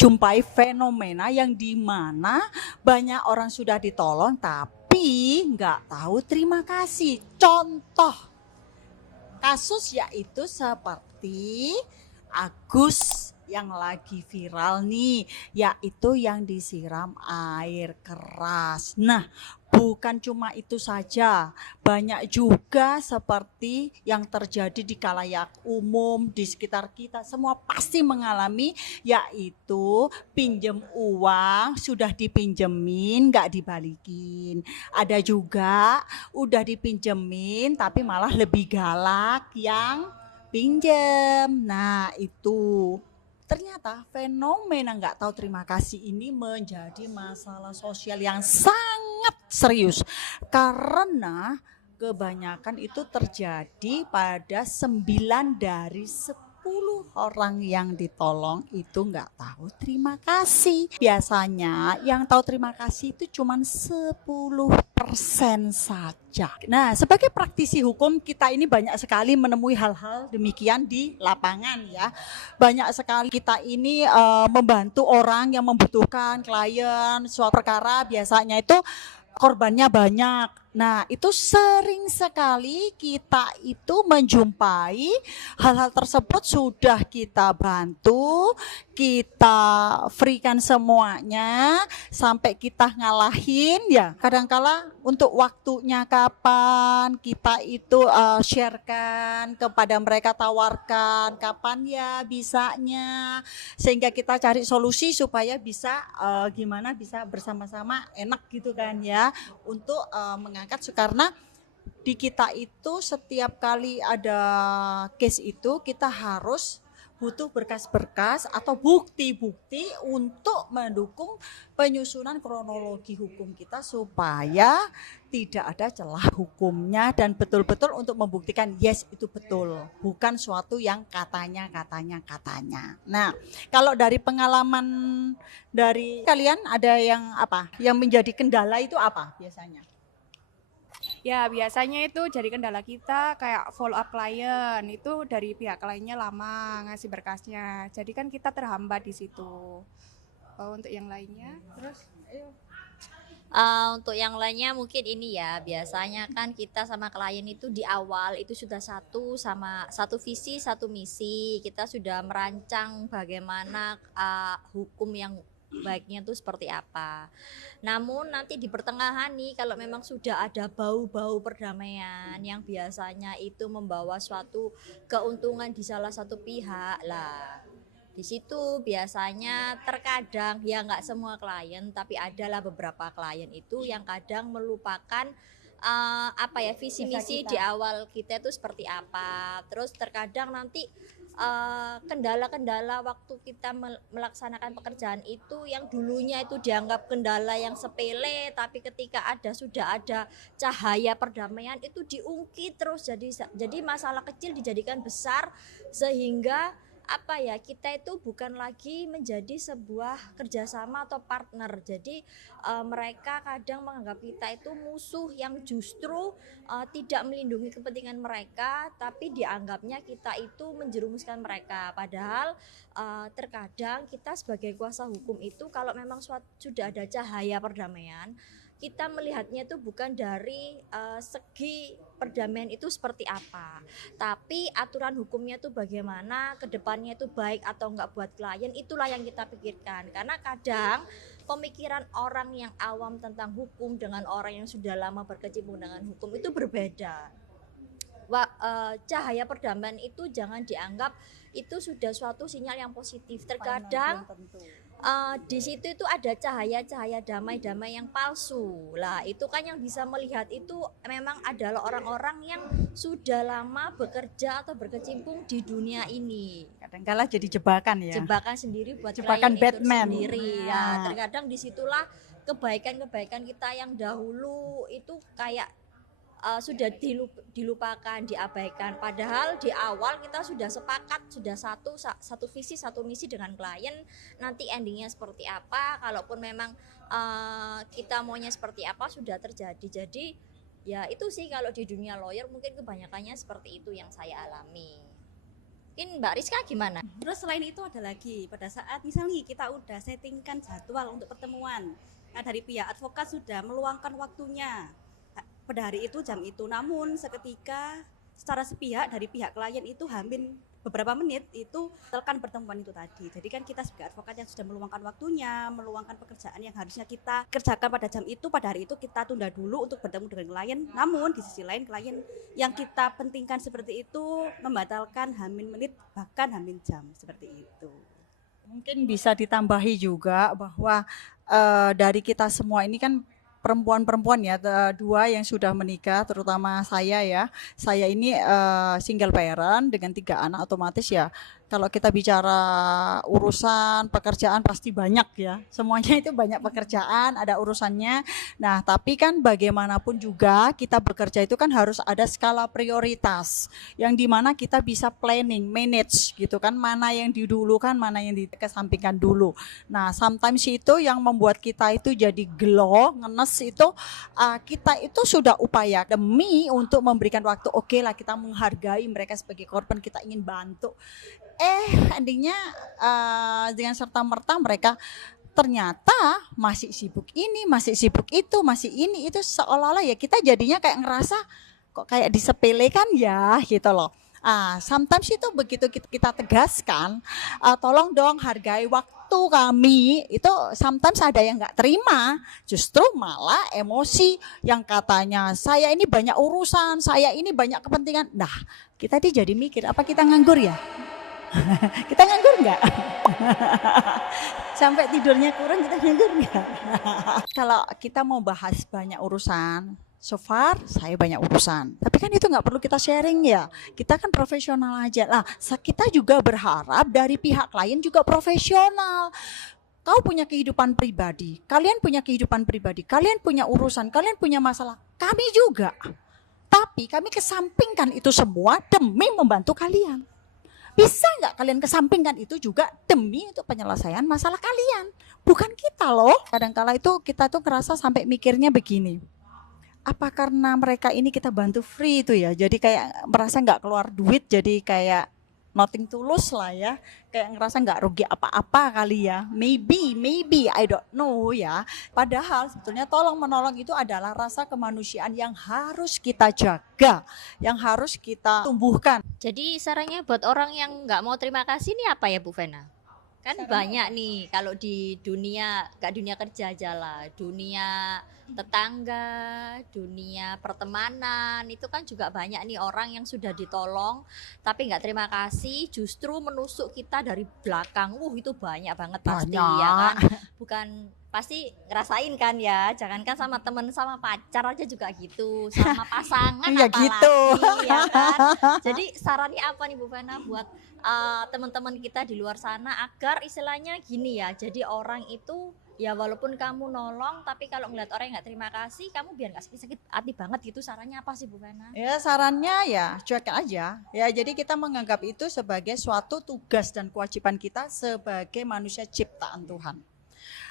jumpai fenomena yang dimana banyak orang sudah ditolong tapi nggak tahu terima kasih. Contoh kasus yaitu seperti Agus yang lagi viral nih, yaitu yang disiram air keras. Nah, bukan cuma itu saja, banyak juga seperti yang terjadi di kalayak umum di sekitar kita. Semua pasti mengalami, yaitu pinjem uang sudah dipinjemin nggak dibalikin. Ada juga udah dipinjemin tapi malah lebih galak yang pinjem. Nah, itu ternyata fenomena nggak tahu terima kasih ini menjadi masalah sosial yang sangat serius karena kebanyakan itu terjadi pada 9 dari 10 orang yang ditolong itu nggak tahu terima kasih. Biasanya yang tahu terima kasih itu cuma 10% saja. Nah, sebagai praktisi hukum kita ini banyak sekali menemui hal-hal demikian di lapangan ya. Banyak sekali kita ini membantu orang yang membutuhkan klien suatu perkara, biasanya itu korbannya banyak. Nah, itu sering sekali kita itu menjumpai hal-hal tersebut sudah kita bantu, kita freekan semuanya sampai kita ngalahin ya. Kadangkala untuk waktunya kapan kita itu sharekan kepada mereka, tawarkan kapan ya bisanya, sehingga kita cari solusi supaya bisa gimana bisa bersama-sama enak gitu kan ya untuk mengangkat karena di kita itu setiap kali ada case itu kita harus butuh berkas-berkas atau bukti-bukti untuk mendukung penyusunan kronologi hukum kita supaya tidak ada celah hukumnya dan betul-betul untuk membuktikan yes itu betul, bukan suatu yang katanya. Nah, kalau dari pengalaman dari kalian ada yang apa? Yang menjadi kendala itu apa biasanya? Ya, biasanya itu jadi kendala kita kayak follow up klien itu dari pihak kliennya lama ngasih berkasnya. Jadi kan kita terhambat di situ. Untuk yang lainnya, terus ayo. Untuk yang lainnya mungkin ini ya, biasanya kan kita sama klien itu di awal itu sudah satu visi, satu misi. Kita sudah merancang bagaimana hukum yang baiknya itu seperti apa. Namun nanti di pertengahan nih kalau memang sudah ada bau-bau perdamaian yang biasanya itu membawa suatu keuntungan di salah satu pihak lah. Di situ biasanya terkadang ya nggak semua klien tapi adalah beberapa klien itu yang kadang melupakan apa ya visi misi di awal kita itu seperti apa. Terus terkadang nanti kendala-kendala waktu kita melaksanakan pekerjaan itu yang dulunya itu dianggap kendala yang sepele tapi ketika sudah ada cahaya perdamaian itu diungkit terus jadi masalah kecil dijadikan besar sehingga apa ya kita itu bukan lagi menjadi sebuah kerjasama atau partner. Jadi mereka kadang menganggap kita itu musuh yang justru tidak melindungi kepentingan mereka, tapi dianggapnya kita itu menjerumuskan mereka. Padahal terkadang kita sebagai kuasa hukum itu kalau memang sudah ada cahaya perdamaian, kita melihatnya itu bukan dari segi perdamaian itu seperti apa, tapi aturan hukumnya itu bagaimana, kedepannya itu baik atau enggak buat klien, itulah yang kita pikirkan. Karena kadang pemikiran orang yang awam tentang hukum dengan orang yang sudah lama berkecimpung dengan hukum itu berbeda. Cahaya perdamaian itu jangan dianggap itu sudah suatu sinyal yang positif. Terkadang di situ itu ada cahaya-cahaya damai-damai yang palsu. Lah, itu kan yang bisa melihat itu memang adalah orang-orang yang sudah lama bekerja atau berkecimpung di dunia ini. Kadang-kala jadi jebakan ya. Jebakan sendiri buat jebakan klien Batman itu sendiri. Ya, terkadang disitulah kebaikan-kebaikan kita yang dahulu itu kayak sudah dilupakan, diabaikan. Padahal di awal kita sudah sepakat, sudah satu visi, satu misi dengan klien. Nanti endingnya seperti apa, kalaupun memang kita maunya seperti apa sudah terjadi. Jadi ya itu sih kalau di dunia lawyer mungkin kebanyakannya seperti itu yang saya alami. Mungkin Mbak Rizka gimana? Terus selain itu ada lagi, pada saat misalnya kita udah settingkan jadwal untuk pertemuan, nah dari pihak advokat sudah meluangkan waktunya pada hari itu jam itu, namun seketika secara sepihak dari pihak klien itu hamin beberapa menit itu batalkan pertemuan itu tadi. Jadi kan kita sebagai advokat yang sudah meluangkan waktunya, meluangkan pekerjaan yang harusnya kita kerjakan pada jam itu, pada hari itu kita tunda dulu untuk bertemu dengan klien. Namun di sisi lain klien yang kita pentingkan seperti itu membatalkan hamin menit bahkan hamin jam seperti itu. Mungkin bisa ditambahi juga bahwa dari kita semua ini kan perempuan-perempuan ya, dua yang sudah menikah, terutama saya ya. Saya ini single parent dengan 3 anak, otomatis ya kalau kita bicara urusan pekerjaan pasti banyak ya. Semuanya itu banyak pekerjaan, ada urusannya. Nah, tapi kan bagaimanapun juga kita bekerja itu kan harus ada skala prioritas yang dimana kita bisa planning, manage gitu kan, mana yang didulukan, mana yang dikesampingkan dulu. Nah, sometimes itu yang membuat kita itu jadi gelo, ngenes itu kita itu sudah upaya demi untuk memberikan waktu. Oke lah, kita menghargai mereka sebagai korban, kita ingin bantu. Endingnya dengan serta-merta mereka ternyata masih sibuk ini, masih sibuk itu, masih ini, itu seolah-olah ya kita jadinya kayak ngerasa kok kayak disepelekan ya gitu loh. Sometimes itu begitu kita tegaskan, tolong dong hargai waktu kami, itu sometimes ada yang nggak terima, justru malah emosi yang katanya saya ini banyak urusan, saya ini banyak kepentingan. Nah, kita jadi mikir apa kita nganggur ya? Kita nganggur nggak? Sampai tidurnya kurang kita nganggur nggak? Kalau kita mau bahas banyak urusan, so far saya banyak urusan. Tapi kan itu nggak perlu kita sharing ya. Kita kan profesional aja. Nah, kita juga berharap dari pihak klien juga profesional. Kau punya kehidupan pribadi, kalian punya kehidupan pribadi, kalian punya urusan, kalian punya masalah, kami juga. Tapi kami kesampingkan itu semua demi membantu kalian. Bisa nggak kalian kesampingkan itu juga demi untuk penyelesaian masalah kalian, bukan kita loh. Kadang-kala itu kita tuh ngerasa sampai mikirnya begini, apa karena mereka ini kita bantu free itu ya, jadi kayak merasa nggak keluar duit, jadi kayak nothing tulus lah ya, kayak ngerasa nggak rugi apa-apa kali ya, maybe I don't know ya. Padahal sebetulnya tolong menolong itu adalah rasa kemanusiaan yang harus kita jaga, yang harus kita tumbuhkan. Jadi sarannya buat orang yang nggak mau terima kasih ini apa ya Bu Vena? Kan banyak nih kalau di dunia, gak dunia kerja aja lah, dunia tetangga, dunia pertemanan, itu kan juga banyak nih orang yang sudah ditolong tapi nggak terima kasih, justru menusuk kita dari belakang. Itu banyak banget pasti ya kan, bukan pasti ngerasain kan ya, jangankan sama temen, sama pacar aja juga gitu, sama pasangan ya apalagi gitu. ya kan. Jadi sarannya apa nih Bu Vena buat teman-teman kita di luar sana agar istilahnya gini ya, jadi orang itu ya walaupun kamu nolong tapi kalau ngeliat orang yang nggak terima kasih, kamu biar nggak sakit hati banget gitu. Sarannya apa sih Bu Vena? Ya sarannya ya cuekin aja ya, jadi kita menganggap itu sebagai suatu tugas dan kewajiban kita sebagai manusia ciptaan Tuhan.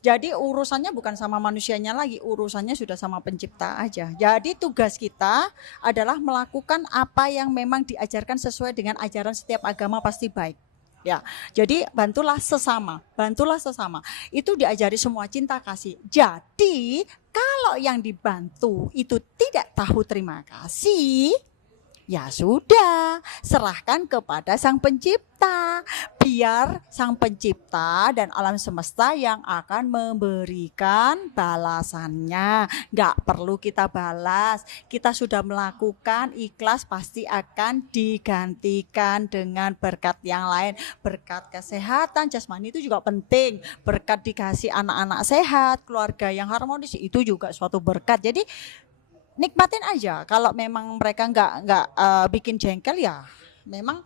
Jadi urusannya bukan sama manusianya lagi, urusannya sudah sama pencipta aja. Jadi tugas kita adalah melakukan apa yang memang diajarkan sesuai dengan ajaran setiap agama pasti baik. Ya, jadi bantulah sesama. Itu diajari semua, cinta kasih. Jadi kalau yang dibantu itu tidak tahu terima kasih, ya sudah, serahkan kepada Sang Pencipta. Biar Sang Pencipta dan alam semesta yang akan memberikan balasannya. Gak perlu kita balas, kita sudah melakukan, ikhlas pasti akan digantikan dengan berkat yang lain. Berkat kesehatan, jasmani itu juga penting. Berkat dikasih anak-anak sehat, keluarga yang harmonis, itu juga suatu berkat. Jadi nikmatin aja. Kalau memang mereka nggak bikin jengkel ya memang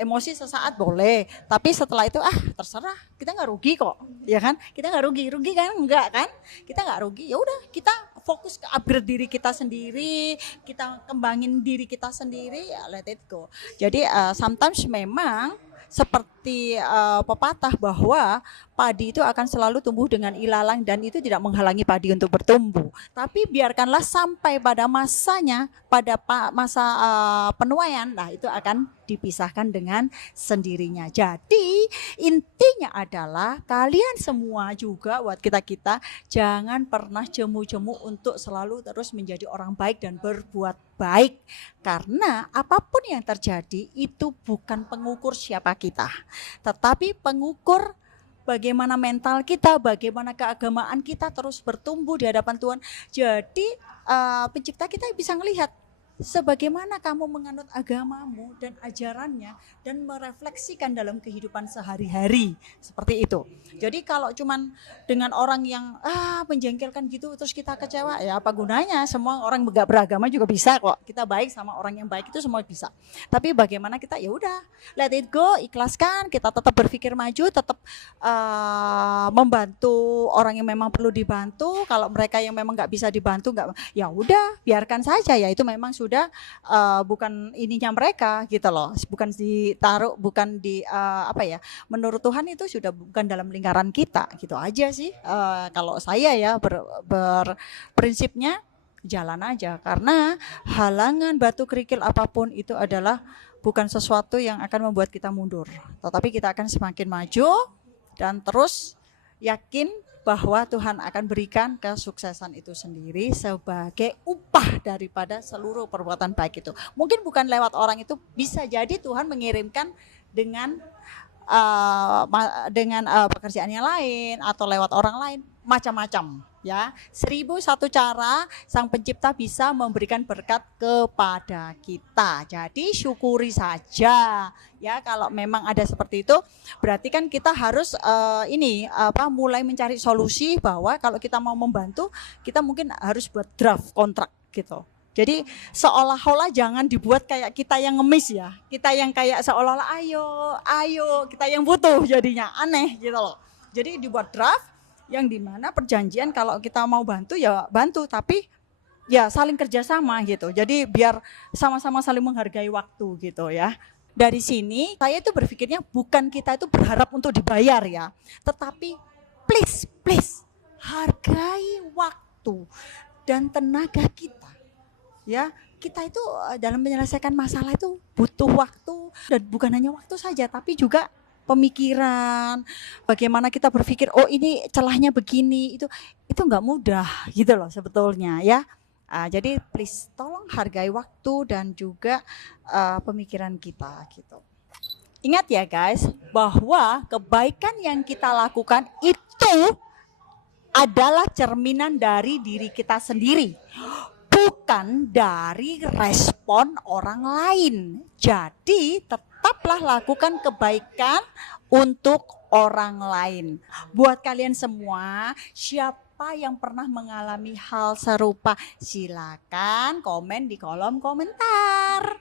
emosi sesaat boleh, tapi setelah itu terserah, kita nggak rugi kok, ya kan? Kita nggak rugi kan? Enggak kan? Kita nggak rugi. Ya udah, kita fokus ke upgrade diri kita sendiri, kita kembangin diri kita sendiri, ya let it go. Jadi sometimes memang seperti seperti pepatah bahwa padi itu akan selalu tumbuh dengan ilalang dan itu tidak menghalangi padi untuk bertumbuh. Tapi biarkanlah sampai pada masanya, pada masa penuaian, nah itu akan dipisahkan dengan sendirinya. Jadi intinya adalah kalian semua juga buat kita-kita jangan pernah jemu-jemu untuk selalu terus menjadi orang baik dan berbuat baik. Karena apapun yang terjadi itu bukan pengukur siapa kita, tetapi pengukur bagaimana mental kita, bagaimana keagamaan kita terus bertumbuh di hadapan Tuhan. Jadi pencipta kita bisa melihat sebagaimana kamu menganut agamamu dan ajarannya dan merefleksikan dalam kehidupan sehari-hari seperti itu. Jadi kalau cuman dengan orang yang menjengkelkan gitu terus kita kecewa, ya apa gunanya? Semua orang enggak beragama juga bisa kok. Kita baik sama orang yang baik itu semua bisa. Tapi bagaimana kita ya udah let it go, ikhlaskan, kita tetap berpikir maju, tetap membantu orang yang memang perlu dibantu. Kalau mereka yang memang enggak bisa dibantu enggak, ya udah biarkan saja, ya itu memang sudah bukan ininya mereka gitu loh, bukan ditaruh, bukan di menurut Tuhan itu sudah bukan dalam lingkaran kita gitu aja sih. Kalau saya ya berprinsipnya jalan aja, karena halangan batu kerikil apapun itu adalah bukan sesuatu yang akan membuat kita mundur, tetapi kita akan semakin maju dan terus yakin bahwa Tuhan akan berikan kesuksesan itu sendiri sebagai upah daripada seluruh perbuatan baik itu. Mungkin bukan lewat orang itu, bisa jadi Tuhan mengirimkan dengan pekerjaan yang lain atau lewat orang lain, macam-macam ya. 1001 cara Sang Pencipta bisa memberikan berkat kepada kita. Jadi syukuri saja ya, kalau memang ada seperti itu. Berarti kan kita harus mulai mencari solusi bahwa kalau kita mau membantu, kita mungkin harus buat draft kontrak gitu. Jadi seolah-olah jangan dibuat kayak kita yang ngemis ya, kita yang kayak seolah-olah ayo kita yang butuh, jadinya aneh gitu loh. Jadi dibuat draft yang dimana perjanjian kalau kita mau bantu ya bantu, tapi ya saling kerjasama gitu. Jadi biar sama-sama saling menghargai waktu gitu ya. Dari sini saya itu berpikirnya bukan kita itu berharap untuk dibayar ya, tetapi please hargai waktu dan tenaga kita. Ya, kita itu dalam menyelesaikan masalah itu butuh waktu, dan bukan hanya waktu saja tapi juga pemikiran. Bagaimana kita berpikir, oh ini celahnya begini, itu enggak mudah gitu loh sebetulnya ya. Jadi please tolong hargai waktu dan juga pemikiran kita gitu. Ingat ya guys, bahwa kebaikan yang kita lakukan itu adalah cerminan dari diri kita sendiri, bukan dari respon orang lain. Jadi tetaplah lakukan kebaikan untuk orang lain. Buat kalian semua, siapa yang pernah mengalami hal serupa, silakan komen di kolom komentar.